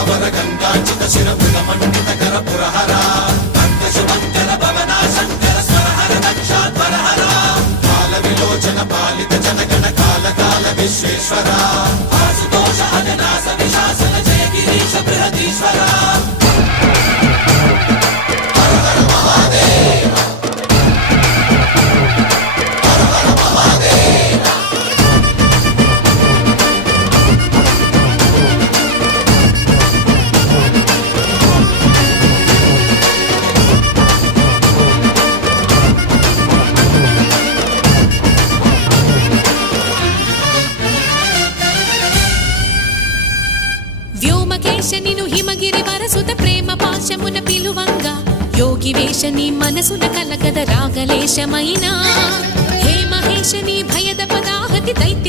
గంగాచిత శిరమృగ మండిత కర పురహర శుభంకర భవనా శంకర స్వరహర దక్షాధ్వరహర కాల విలోచన పాలిత జనగణ కాల కాల విశ్వేశ్వర ఆశుతోష అజనాస విశాసన జయ గిరీశ బృహదీశ్వర వ్యోమకేశనిను హిమగిరి వరసుత ప్రేమ పాశమున పిలువంగా యోగి వేషని మనసున కలగద రాగలేశమైనా హే మహేశని భయద పదాహతి దైత్య